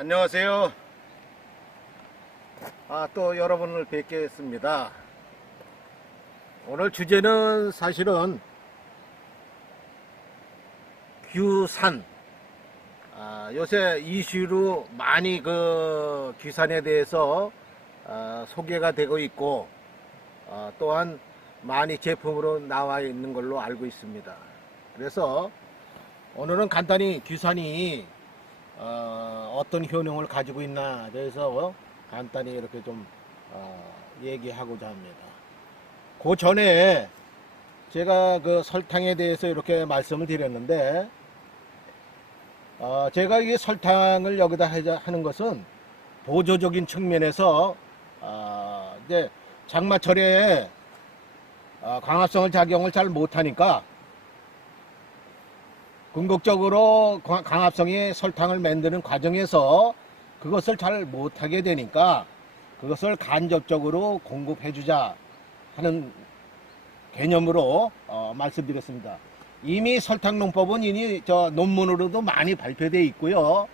안녕하세요. 또 여러분을 뵙겠습니다. 오늘 주제는 사실은 규산. 요새 이슈로 많이 그 규산에 대해서 소개가 되고 있고, 또한 많이 제품으로 나와 있는 걸로 알고 있습니다. 그래서 오늘은 간단히 규산이 어떤 효능을 가지고 있나 대해서 간단히 이렇게 좀 얘기하고자 합니다. 그 전에 제가 그 설탕에 대해서 이렇게 말씀을 드렸는데, 제가 이 설탕을 여기다 하는 것은 보조적인 측면에서 이제 장마철에 광합성을 작용을 잘 못하니까 궁극적으로 광합성이 설탕을 만드는 과정에서 그것을 잘 못하게 되니까 그것을 간접적으로 공급해주자 하는 개념으로 말씀드렸습니다. 이미 설탕농법은 이미 논문으로도 많이 발표되어 있고요.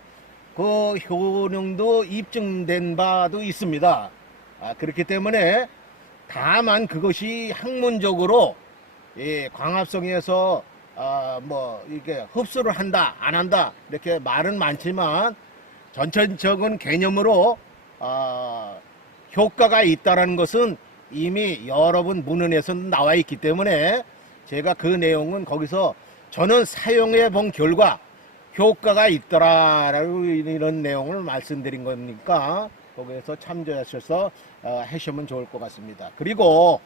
그 효능도 입증된 바도 있습니다. 그렇기 때문에 다만 그것이 학문적으로 광합성에서 이게 흡수를 한다 안 한다 이렇게 말은 많지만 전체적인 개념으로 효과가 있다라는 것은 이미 여러 번 문헌에서 나와 있기 때문에 제가 그 내용은 거기서 저는 사용해 본 결과 효과가 있더라라고 이런 내용을 말씀드린 거니까 거기에서 참조하셔서 하시면 좋을 것 같습니다. 그리고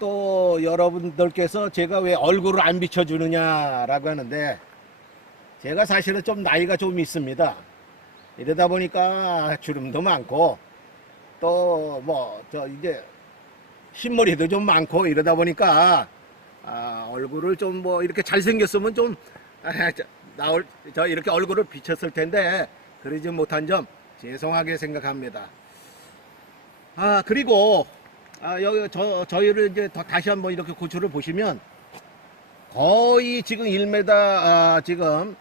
또 여러분들께서 제가 왜 얼굴을 안 비춰주느냐라고 하는데, 제가 사실은 좀 나이가 좀 있습니다. 이러다 보니까 주름도 많고 또 이제 흰머리도 좀 많고 이러다 보니까 얼굴을 좀 이렇게 잘생겼으면 좀 이렇게 얼굴을 비쳤을 텐데 그러지 못한 점 죄송하게 생각합니다. 그리고 여기 저희를 이제 다시 한번 이렇게 고추를 보시면 거의 지금 1m 지금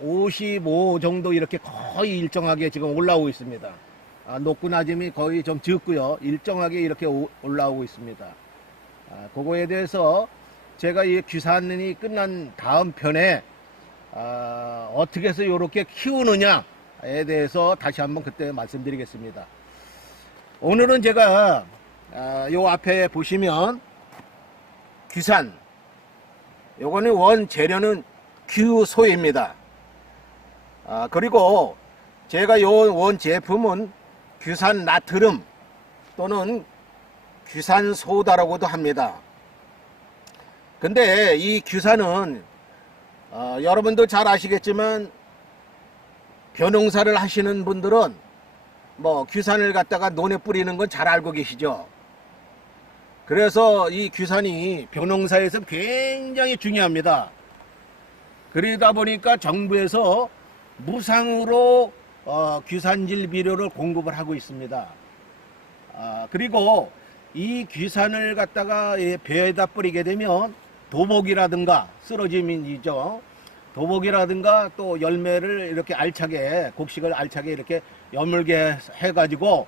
55 정도 이렇게 거의 일정하게 지금 올라오고 있습니다. 높고 낮음이 거의 좀 적고요. 일정하게 이렇게 올라오고 있습니다. 그거에 대해서 제가 이 규산이 끝난 다음 편에 어떻게 해서 이렇게 키우느냐에 대해서 다시 한번 그때 말씀드리겠습니다. 오늘은 제가 요 앞에 보시면 규산, 요거는 원 재료는 규소입니다. 그리고 제가 요 원 제품은 규산 나트륨 또는 규산 소다라고도 합니다. 근데 이 규산은 여러분도 잘 아시겠지만 벼농사를 하시는 분들은 규산을 갖다가 논에 뿌리는 건 잘 알고 계시죠. 그래서 이 규산이 벼농사에서 굉장히 중요합니다. 그러다 보니까 정부에서 무상으로 규산질 비료를 공급을 하고 있습니다. 그리고 이 규산을 갖다가 벼에다 뿌리게 되면 도복이라든가 쓰러짐이죠. 도복이라든가 또 열매를 이렇게 알차게, 곡식을 알차게 이렇게 여물게 해가지고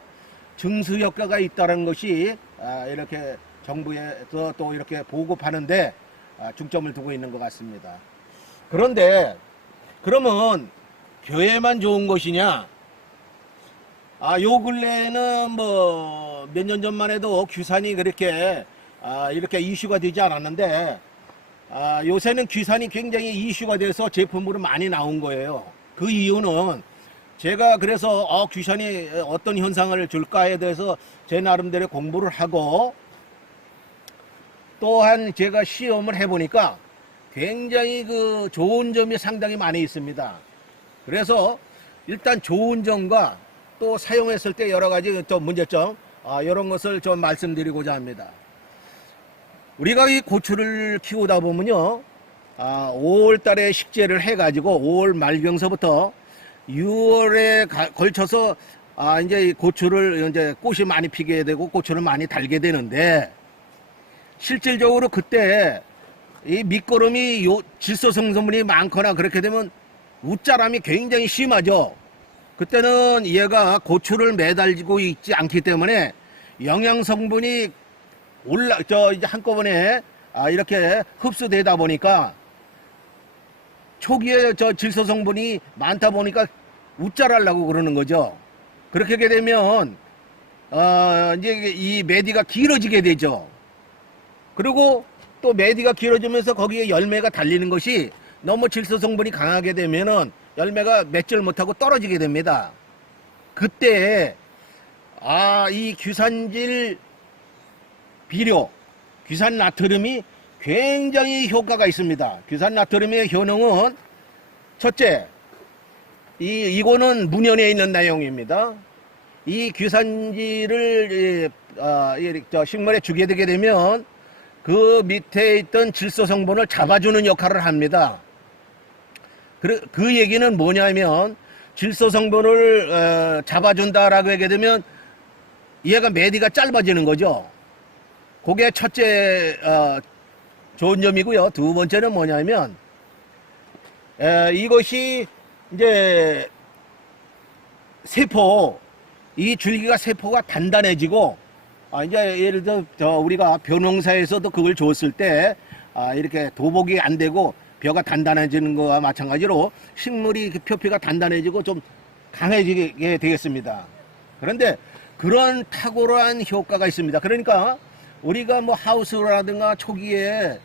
증수 효과가 있다는 것이 이렇게 정부에서 또 이렇게 보급하는데 중점을 두고 있는 것 같습니다. 그런데 그러면 벼에만 좋은 것이냐? 요 근래에는 몇 년 전만 해도 규산이 그렇게 이렇게 이슈가 되지 않았는데 요새는 규산이 굉장히 이슈가 돼서 제품으로 많이 나온 거예요. 그 이유는 제가 그래서 규산이 어떤 현상을 줄까에 대해서 제 나름대로 공부를 하고, 또한 제가 시험을 해보니까 굉장히 그 좋은 점이 상당히 많이 있습니다. 그래서 일단 좋은 점과 또 사용했을 때 여러 가지 좀 문제점, 이런 것을 좀 말씀드리고자 합니다. 우리가 이 고추를 키우다 보면요, 5월 달에 식재를 해가지고 5월 말경서부터 6월에 걸쳐서 이제 이 고추를 이제 꽃이 많이 피게 되고 고추를 많이 달게 되는데, 실질적으로 그때 이 밑거름이 질소성 성분이 많거나 그렇게 되면 웃자람이 굉장히 심하죠. 그때는 얘가 고추를 매달리고 있지 않기 때문에 영양 성분이 이제 한꺼번에 이렇게 흡수되다 보니까 초기에 질소 성분이 많다 보니까 웃자라려고 그러는 거죠. 그렇게 하게 되면 이제 이 매디가 길어지게 되죠. 그리고 또 매디가 길어지면서 거기에 열매가 달리는 것이 너무 질소 성분이 강하게 되면은 열매가 맺질 못하고 떨어지게 됩니다. 그때 이 규산질 비료, 규산 나트륨이 굉장히 효과가 있습니다. 규산 나트륨의 효능은 첫째, 이거는 문연에 있는 내용입니다. 이 규산질을 식물에 주게 되게 되면 그 밑에 있던 질소 성분을 잡아주는 역할을 합니다. 그 얘기는 뭐냐면 질소 성분을 잡아준다라고 하게 되면 얘가 매디가 짧아지는 거죠. 그게 첫째 좋은 점이고요. 두 번째는 뭐냐면 이것이 이제 이 줄기가 세포가 단단해지고 이제 예를 들어 우리가 벼농사에서도 그걸 줬을 때 이렇게 도복이 안 되고 벼가 단단해지는 거와 마찬가지로 식물이 표피가 단단해지고 좀 강해지게 되겠습니다. 그런데 그런 탁월한 효과가 있습니다. 그러니까 우리가 뭐 하우스라든가 초기에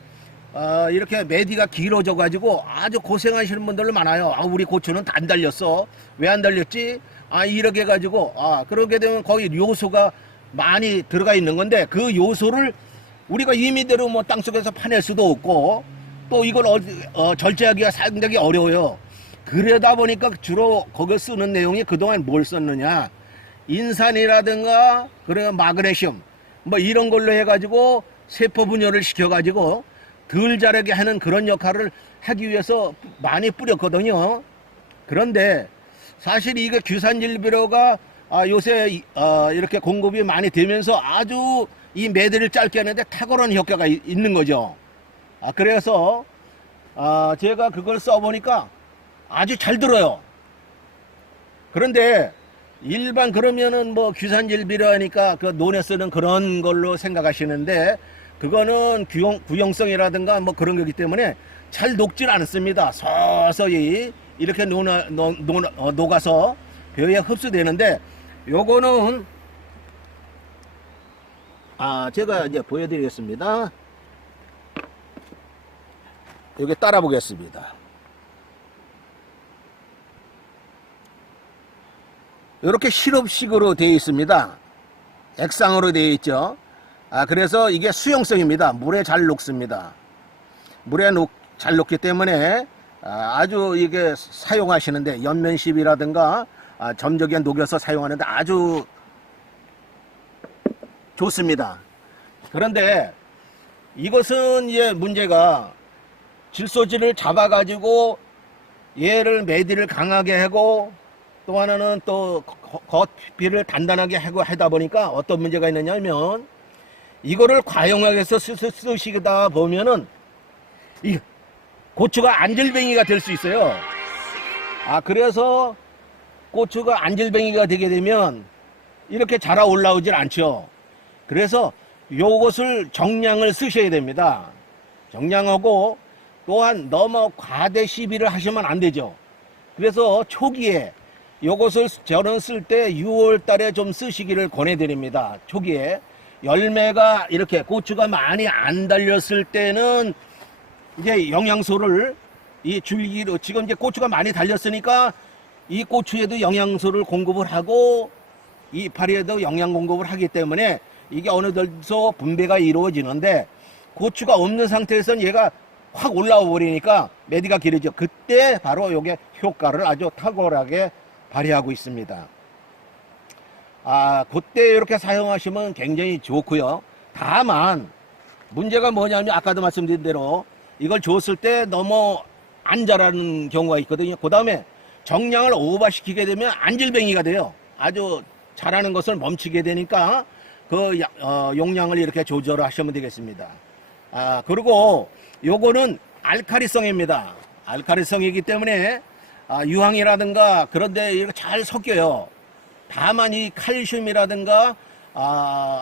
이렇게 매디가 길어져 가지고 아주 고생하시는 분들 많아요. 우리 고추는 안 달렸어. 왜 안 달렸지? 이렇게 해 가지고 그렇게 되면 거기 요소가 많이 들어가 있는 건데 그 요소를 우리가 임의대로 뭐 땅속에서 파낼 수도 없고 또 이걸 절제하기가 상당히 어려워요. 그러다 보니까 주로 거기 쓰는 내용이 그동안 뭘 썼느냐, 인산이라든가 그리고 마그네슘 뭐 이런 걸로 해가지고 세포 분열을 시켜가지고 덜 자라게 하는 그런 역할을 하기 위해서 많이 뿌렸거든요. 그런데 사실 이게 규산질 비료가 요새 이렇게 공급이 많이 되면서 아주 이 매들을 짧게 하는데 탁월한 효과가 있는 거죠. 그래서 제가 그걸 써보니까 아주 잘 들어요. 그런데 일반 그러면은 뭐 규산질 비료하니까 그 논에 쓰는 그런 걸로 생각하시는데 그거는 구용성이라든가 뭐 그런 거기 때문에 잘 녹질 않습니다. 서서히 이렇게 녹아서 벼에 흡수되는데 요거는 제가 이제 보여드리겠습니다. 여기 따라 보겠습니다. 이렇게 시럽식으로 되어 있습니다. 액상으로 되어 있죠. 그래서 이게 수용성입니다. 물에 잘 녹습니다. 물에 잘 녹기 때문에 아주 이게 사용하시는데 연면십이라든가 점적에 녹여서 사용하는데 아주 좋습니다. 그런데 이것은 이제 문제가 질소질을 잡아가지고 얘를 매디를 강하게 하고 또 하나는 또 겉비를 단단하게 하고 하다 보니까 어떤 문제가 있느냐면 이거를 과용하게 해서 쓰시다 보면은 이 고추가 안질뱅이가 될 수 있어요. 그래서 고추가 안질뱅이가 되게 되면 이렇게 자라 올라오질 않죠. 그래서 요것을 정량을 쓰셔야 됩니다. 정량하고 또한 너무 과대 시비를 하시면 안 되죠. 그래서 초기에 요것을 저는 쓸 때 6월 달에 좀 쓰시기를 권해드립니다. 초기에 열매가 이렇게 고추가 많이 안 달렸을 때는 이제 영양소를 이 줄기로 지금 이제 고추가 많이 달렸으니까 이 고추에도 영양소를 공급을 하고 이 이파리에도 영양 공급을 하기 때문에 이게 어느 정도 분배가 이루어지는데 고추가 없는 상태에서는 얘가 확 올라와 버리니까 매디가 길어져. 그때 바로 요게 효과를 아주 탁월하게 발휘하고 있습니다. 그때 이렇게 사용하시면 굉장히 좋고요. 다만 문제가 뭐냐면 아까도 말씀드린 대로 이걸 줬을 때 너무 안 자라는 경우가 있거든요. 그 다음에 정량을 오버시키게 되면 안질뱅이가 돼요. 아주 자라는 것을 멈추게 되니까 그 용량을 이렇게 조절하시면 되겠습니다. 그리고 요거는 알카리성입니다. 알카리성이기 때문에 유황이라든가 그런데 이렇게 잘 섞여요. 다만 이 칼슘이라든가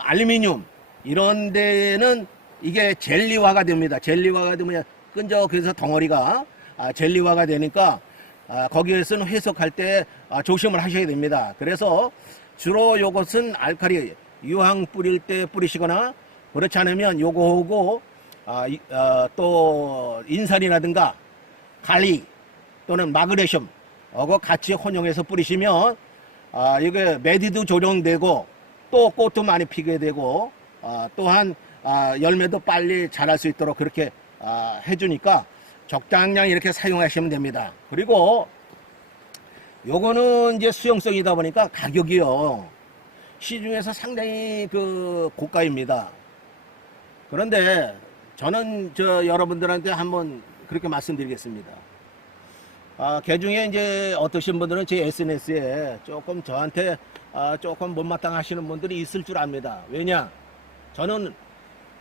알루미늄 이런 데는 이게 젤리화가 됩니다. 젤리화가 되면 끈적해서 덩어리가 젤리화가 되니까 거기에서는 해석할 때 조심을 하셔야 됩니다. 그래서 주로 요것은 알칼리 유황 뿌릴 때 뿌리시거나 그렇지 않으면 요거하고 또 인산이라든가 칼리 또는 마그네슘 하고 같이 혼용해서 뿌리시면 이게 매디도 조정되고 또 꽃도 많이 피게 되고 또한 열매도 빨리 자랄 수 있도록 그렇게 해주니까 적당량 이렇게 사용하시면 됩니다. 그리고 요거는 이제 수용성이다 보니까 가격이요 시중에서 상당히 고가입니다. 그런데 저는 여러분들한테 한번 그렇게 말씀드리겠습니다. 개중에 이제 어떠신 분들은 제 SNS에 조금 저한테 조금 못마땅하시는 분들이 있을 줄 압니다. 왜냐? 저는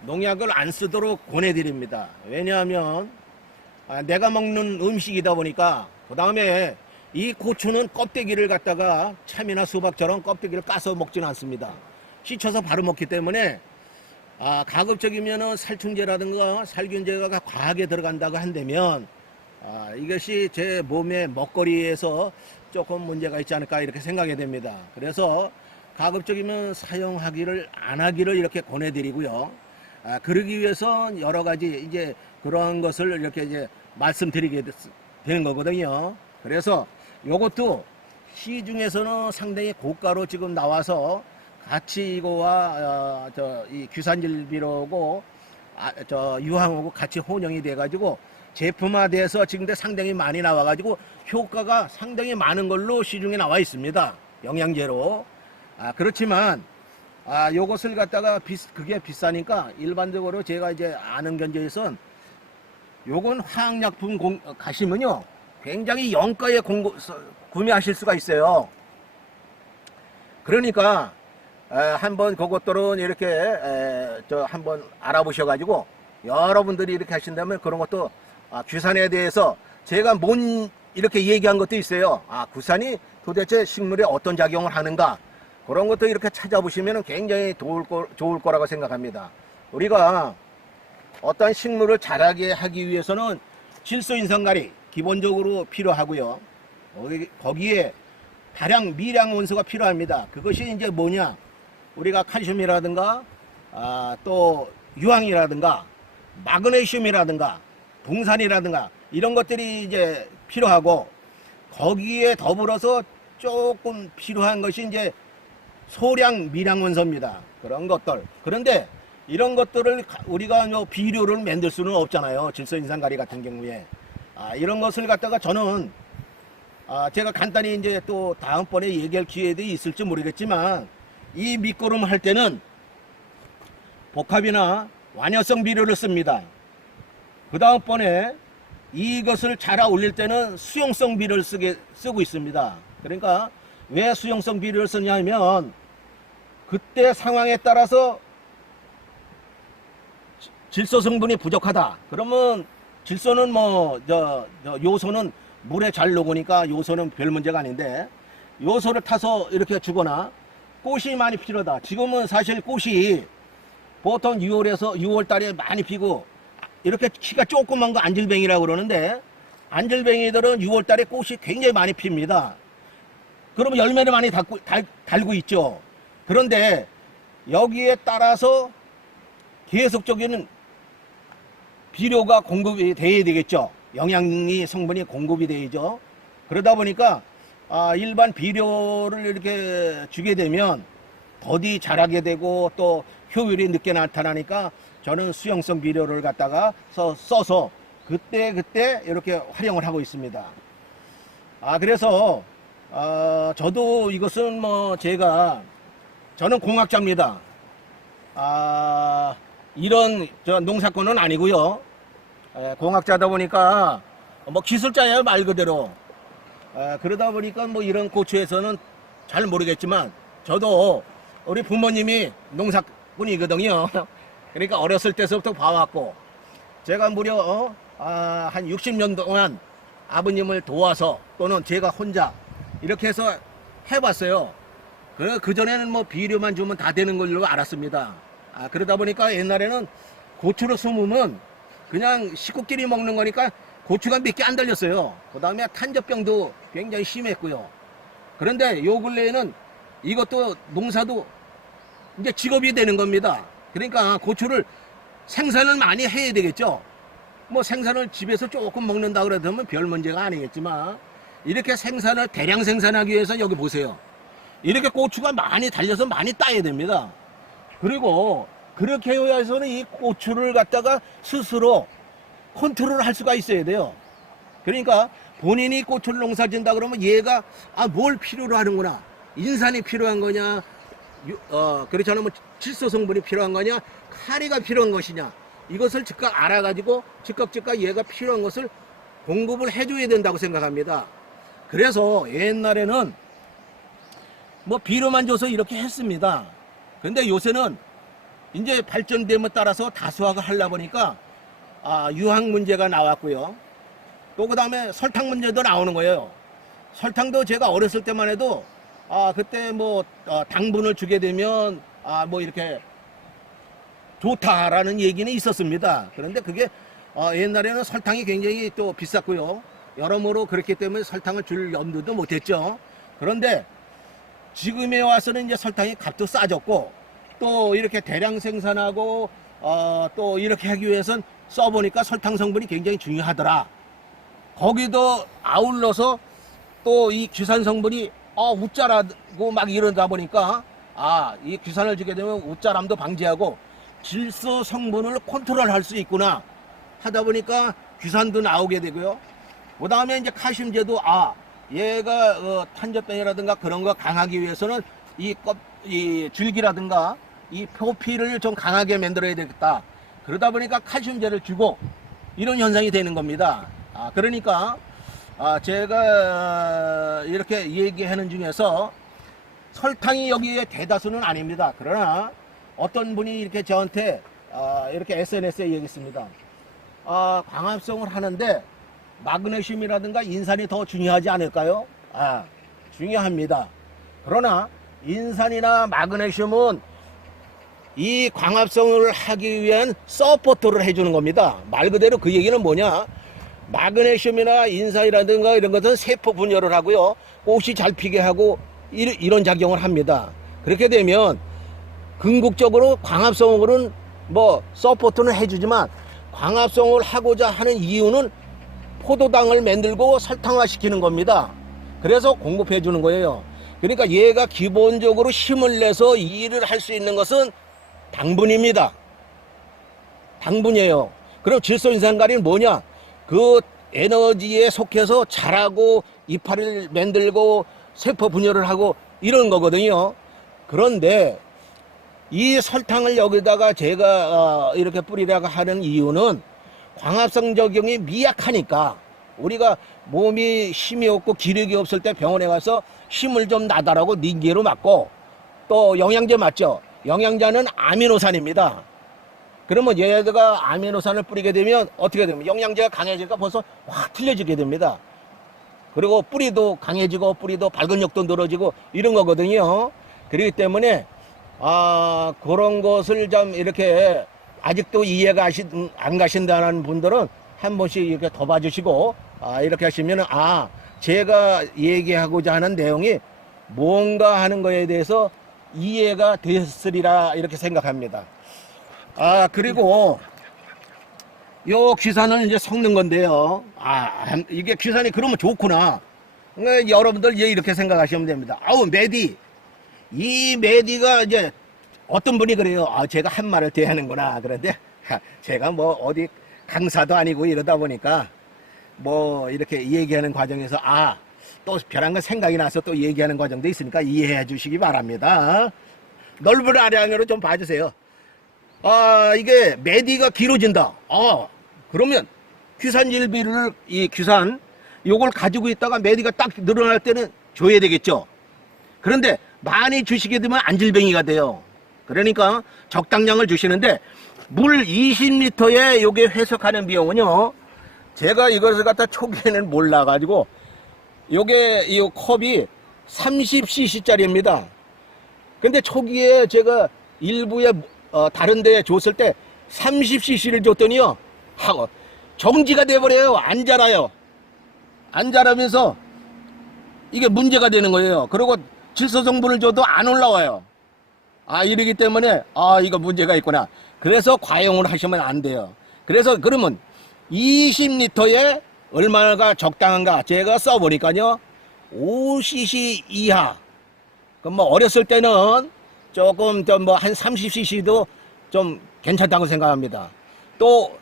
농약을 안 쓰도록 권해드립니다. 왜냐하면 내가 먹는 음식이다 보니까 그 다음에 이 고추는 껍데기를 갖다가 참이나 수박처럼 껍데기를 까서 먹지는 않습니다. 씻어서 바로 먹기 때문에 가급적이면은 살충제라든가 살균제가 과하게 들어간다고 한다면 이것이 제 몸의 먹거리에서 조금 문제가 있지 않을까 이렇게 생각이 됩니다. 그래서 가급적이면 사용하기를 안 하기를 이렇게 권해드리고요. 그러기 위해서 여러 가지 이제 그런 것을 이렇게 이제 말씀드리게 되는 거거든요. 그래서 요것도 시중에서는 상당히 고가로 지금 나와서 같이 이거와 이 규산질비료고 유황하고 같이 혼용이 돼가지고 제품화돼서 지금 상당히 많이 나와가지고 효과가 상당히 많은 걸로 시중에 나와 있습니다. 영양제로. 그렇지만 요것을 갖다가 그게 비싸니까 일반적으로 제가 이제 아는 견제에선 요건 화학약품 가시면요 굉장히 영가에 구매하실 수가 있어요. 그러니까 한번 그것들은 이렇게 한번 알아보셔가지고 여러분들이 이렇게 하신다면 그런 것도 규산에 대해서 제가 이렇게 얘기한 것도 있어요. 규산이 도대체 식물에 어떤 작용을 하는가 그런 것도 이렇게 찾아보시면 굉장히 좋을 거라고 생각합니다. 우리가 어떤 식물을 자라게 하기 위해서는 질소인산가리 기본적으로 필요하고요. 거기에 다량 미량 원소가 필요합니다. 그것이 이제 뭐냐? 우리가 칼슘이라든가 또 유황이라든가 마그네슘이라든가 붕산이라든가 이런 것들이 이제 필요하고 거기에 더불어서 조금 필요한 것이 이제 소량 미량 원소입니다. 그런 것들. 그런데 이런 것들을 우리가 비료를 만들 수는 없잖아요. 질소인산가리 같은 경우에. 이런 것을 갖다가 저는 제가 간단히 이제 또 다음번에 얘기할 기회도 있을지 모르겠지만 이 밑거름 할 때는 복합이나 완효성 비료를 씁니다. 그 다음번에 이것을 자라 올릴 때는 수용성 비료를 쓰고 있습니다. 그러니까 왜 수용성 비료를 쓰냐면 그때 상황에 따라서 질소 성분이 부족하다. 그러면 질소는 요소는 물에 잘 녹으니까 요소는 별 문제가 아닌데 요소를 타서 이렇게 주거나 꽃이 많이 필요하다. 지금은 사실 꽃이 보통 6월에서 6월 달에 많이 피고 이렇게 키가 조그만 거 안질뱅이라고 그러는데 안질뱅이들은 6월 달에 꽃이 굉장히 많이 핍니다. 그러면 열매를 많이 달고 있죠. 그런데 여기에 따라서 계속적인 비료가 공급이 돼야 되겠죠. 영양이 성분이 공급이 되죠. 그러다 보니까 일반 비료를 이렇게 주게 되면 더디 자라게 되고 또 효율이 늦게 나타나니까 저는 수용성 비료를 갖다가 써서 그때 이렇게 활용을 하고 있습니다. 그래서 저도 이것은 저는 공학자입니다. 이런 농사꾼은 아니고요. 공학자다 보니까 기술자예요, 말 그대로. 그러다 보니까 이런 고추에서는 잘 모르겠지만 저도 우리 부모님이 농사꾼이거든요. 그러니까 어렸을 때서부터 봐왔고 제가 무려 한 60년 동안 아버님을 도와서 또는 제가 혼자 이렇게 해서 해봤어요. 그전에는 뭐 비료만 주면 다 되는 걸로 알았습니다. 그러다 보니까 옛날에는 고추로 숨으면 그냥 식구끼리 먹는 거니까 고추가 몇 개 안 달렸어요. 그 다음에 탄저병도 굉장히 심했고요. 그런데 요 근래에는 이것도 농사도 이제 직업이 되는 겁니다. 그러니까 고추를 생산을 많이 해야 되겠죠. 뭐 생산을 집에서 조금 먹는다 그러면 별 문제가 아니겠지만 이렇게 생산을 대량 생산하기 위해서 여기 보세요. 이렇게 고추가 많이 달려서 많이 따야 됩니다. 그리고 그렇게 해서는 이 고추를 갖다가 스스로 컨트롤을 할 수가 있어야 돼요. 그러니까 본인이 고추를 농사 짓는다 그러면 얘가 뭘 필요로 하는구나. 인산이 필요한 거냐, 그렇지 않으면 질소 성분이 필요한 거냐, 카리가 필요한 것이냐, 이것을 즉각 알아가지고 즉각 얘가 필요한 것을 공급을 해줘야 된다고 생각합니다. 그래서 옛날에는 뭐 비료만 줘서 이렇게 했습니다. 근데 요새는 이제 발전됨에 따라서 다수화가 하려 보니까 유황 문제가 나왔고요. 또 그 다음에 설탕 문제도 나오는 거예요. 설탕도 제가 어렸을 때만 해도 그때 뭐 당분을 주게 되면 뭐 이렇게 좋다라는 얘기는 있었습니다. 그런데 그게 옛날에는 설탕이 굉장히 또 비쌌고요. 여러모로 그렇기 때문에 설탕을 줄 염두도 못했죠. 그런데 지금에 와서는 이제 설탕이 값도 싸졌고 또 이렇게 대량 생산하고 또 이렇게 하기 위해선 써보니까 설탕 성분이 굉장히 중요하더라. 거기도 아울러서 또 이 귀산 성분이 웃자라고 막 이러다 보니까 이 귀산을 주게 되면 웃자람도 방지하고 질소 성분을 컨트롤할 수 있구나 하다 보니까 귀산도 나오게 되고요. 그 다음에 이제 칼슘제도 얘가 탄저병이라든가 그런 거 강하기 위해서는 이 줄기라든가 이 표피를 좀 강하게 만들어야 되겠다. 그러다 보니까 칼슘제를 주고 이런 현상이 되는 겁니다. 그러니까 제가 이렇게 얘기하는 중에서 설탕이 여기에 대다수는 아닙니다. 그러나 어떤 분이 이렇게 저한테 이렇게 SNS에 얘기했습니다. 광합성을 하는데 마그네슘이라든가 인산이 더 중요하지 않을까요? 중요합니다. 그러나 인산이나 마그네슘은 이 광합성을 하기 위한 서포터를 해주는 겁니다. 말 그대로 그 얘기는 뭐냐? 마그네슘이나 인산이라든가 이런 것은 세포 분열을 하고요. 꽃이 잘 피게 하고 이런 작용을 합니다. 그렇게 되면 궁극적으로 광합성으로는 뭐 서포트는 해주지만 광합성을 하고자 하는 이유는 포도당을 만들고 설탕화 시키는 겁니다. 그래서 공급해 주는 거예요. 그러니까 얘가 기본적으로 힘을 내서 일을 할 수 있는 것은 당분입니다. 당분이에요. 그럼 질소인산가리는 뭐냐? 그 에너지에 속해서 자라고 이파리를 만들고 세포 분열을 하고 이런 거거든요. 그런데 이 설탕을 여기다가 제가 이렇게 뿌리라고 하는 이유는 광합성 적용이 미약하니까 우리가 몸이 힘이 없고 기력이 없을 때 병원에 가서 힘을 좀 나다라고 닌기로 맞고 또 영양제 맞죠. 영양제는 아미노산입니다. 그러면 얘가 아미노산을 뿌리게 되면 어떻게 됩니까? 영양제가 강해지니까 벌써 확 틀려지게 됩니다. 그리고 뿌리도 강해지고 뿌리도 발근력도 늘어지고 이런 거거든요. 그렇기 때문에 그런 것을 좀 이렇게 아직도 이해가 안 가신다는 분들은 한 번씩 이렇게 더 봐주시고 이렇게 하시면은 제가 얘기하고자 하는 내용이 뭔가 하는 거에 대해서 이해가 되었으리라 이렇게 생각합니다. 그리고 요 귀산을 이제 섞는 건데요. 이게 귀산이 그러면 좋구나. 여러분들 이렇게 생각하시면 됩니다. 메디. 이 메디가 이제 어떤 분이 그래요. 제가 한 말을 대하는구나. 그런데 제가 뭐 어디 강사도 아니고 이러다 보니까 뭐 이렇게 얘기하는 과정에서 또 별한 거 생각이 나서 또 얘기하는 과정도 있으니까 이해해 주시기 바랍니다. 넓은 아량으로 좀 봐주세요. 이게 메디가 길어진다. 그러면 귀산일비를 이 귀산 요걸 가지고 있다가 메디가 딱 늘어날 때는 줘야 되겠죠. 그런데 많이 주시게 되면 안질뱅이가 돼요. 그러니까 적당량을 주시는데 물 20리터에 요게 회석하는 비용은요 제가 이것을 갖다 초기에는 몰라가지고 요게 이 컵이 30cc짜리입니다. 근데 초기에 제가 일부에 다른 데 줬을 때 30cc를 줬더니요 하고 정지가 돼버려요. 안 자라요. 안 자라면서 이게 문제가 되는 거예요. 그리고 질소 성분을 줘도 안 올라와요. 아, 이러기 때문에 이거 문제가 있구나. 그래서 과용을 하시면 안 돼요. 그래서 그러면 20리터에 얼마가 적당한가 제가 써보니까요 5cc 이하. 그럼 뭐 어렸을 때는 조금 좀 뭐 한 30cc도 좀 괜찮다고 생각합니다. 또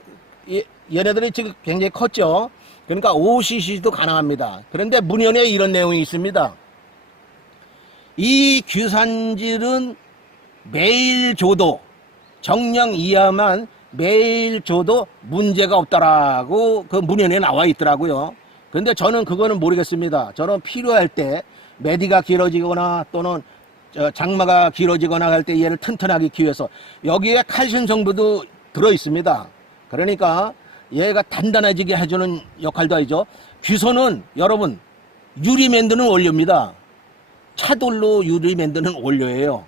얘네들이 지금 굉장히 컸죠. 그러니까 5cc도 가능합니다. 그런데 문헌에 이런 내용이 있습니다. 이 규산질은 매일 줘도 정량 이하만 매일 줘도 문제가 없다라고 그 문헌에 나와 있더라고요. 근데 저는 그거는 모르겠습니다. 저는 필요할 때 메디가 길어지거나 또는 장마가 길어지거나 할 때 얘를 튼튼하게 키우기 위해서 여기에 칼슘 성분도 들어 있습니다. 그러니까 얘가 단단해지게 해주는 역할도 하죠. 귀소는 여러분 유리 만드는 원료입니다. 차돌로 유리 만드는 원료예요.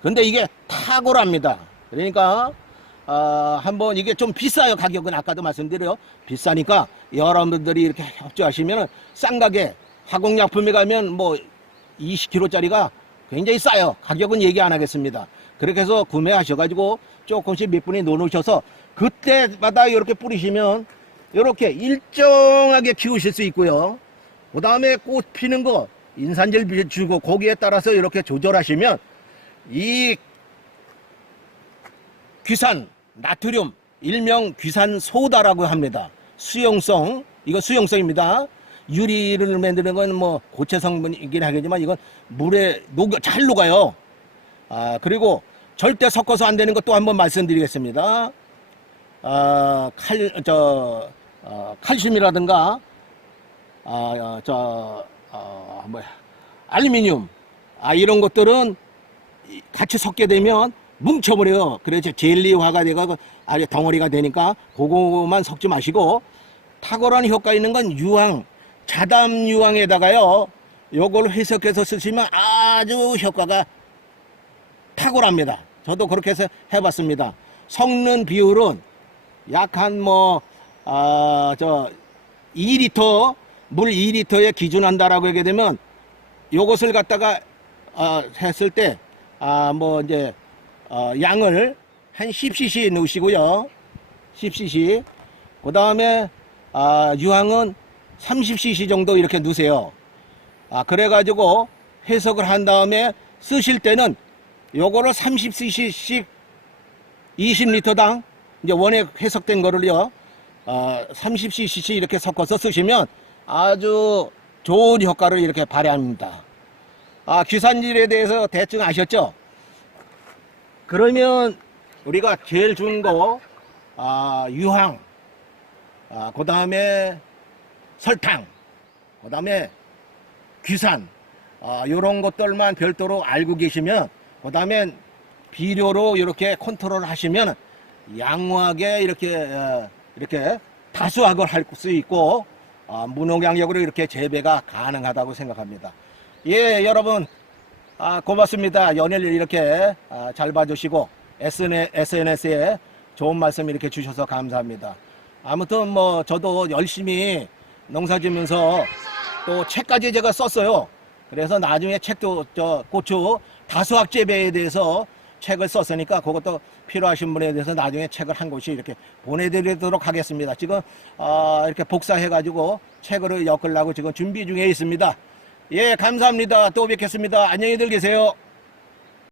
근데 이게 탁월합니다. 그러니까 한번 이게 좀 비싸요. 가격은 아까도 말씀드려요. 비싸니까 여러분들이 이렇게 협조하시면 싼 가게 화공약품에 가면 뭐 20kg짜리가 굉장히 싸요. 가격은 얘기 안 하겠습니다. 그렇게 해서 구매하셔가지고 조금씩 몇 분이 넣어놓으셔서 그때마다 이렇게 뿌리시면 이렇게 일정하게 키우실 수 있고요. 그 다음에 꽃 피는 거 인산질 주고 거기에 따라서 이렇게 조절하시면 이 귀산 나트륨 일명 귀산 소다라고 합니다. 수용성, 이거 수용성입니다. 유리를 만드는 건 뭐 고체 성분이긴 하겠지만 이건 물에 잘 녹아요. 그리고 절대 섞어서 안 되는 것도 한번 말씀드리겠습니다. 칼슘이라든가 알루미늄 이런 것들은 같이 섞게 되면 뭉쳐버려요. 그래서 젤리화가 돼가 아주 덩어리가 되니까 그거만 섞지 마시고 탁월한 효과 있는 건 유황, 자담 유황에다가요 요걸 해석해서 쓰시면 아주 효과가 탁월합니다. 저도 그렇게 해서 해봤습니다. 섞는 비율은 약 한 2리터 물 2리터에 기준한다라고 하게 되면 요것을 갖다가 했을 때 양을 한 10cc 넣으시고요. 10cc. 그 다음에 유황은 30cc 정도 이렇게 넣으세요. 그래가지고 해석을 한 다음에 쓰실 때는 요거를 30cc씩 20리터당 이제 원액 해석된 거를요 30cc 이렇게 섞어서 쓰시면 아주 좋은 효과를 이렇게 발휘합니다. 귀산질에 대해서 대충 아셨죠? 그러면 우리가 제일 좋은 거 유황, 그 다음에 설탕, 그 다음에 귀산 요런 것들만 별도로 알고 계시면 그 다음에 비료로 이렇게 컨트롤 하시면 양호하게 이렇게 다수학을 할 수 있고 무농약력으로 이렇게 재배가 가능하다고 생각합니다. 예, 여러분 고맙습니다. 연예를 이렇게 잘 봐주시고 SNS에 좋은 말씀 이렇게 주셔서 감사합니다. 아무튼 저도 열심히 농사 지면서 또 책까지 제가 썼어요. 그래서 나중에 책도 고추 다수학 재배에 대해서 책을 썼으니까 그것도 필요하신 분에 대해서 나중에 책을 한 곳이 이렇게 보내드리도록 하겠습니다. 지금 이렇게 복사해가지고 책으로 엮으려고 지금 준비 중에 있습니다. 예, 감사합니다. 또 뵙겠습니다. 안녕히들 계세요.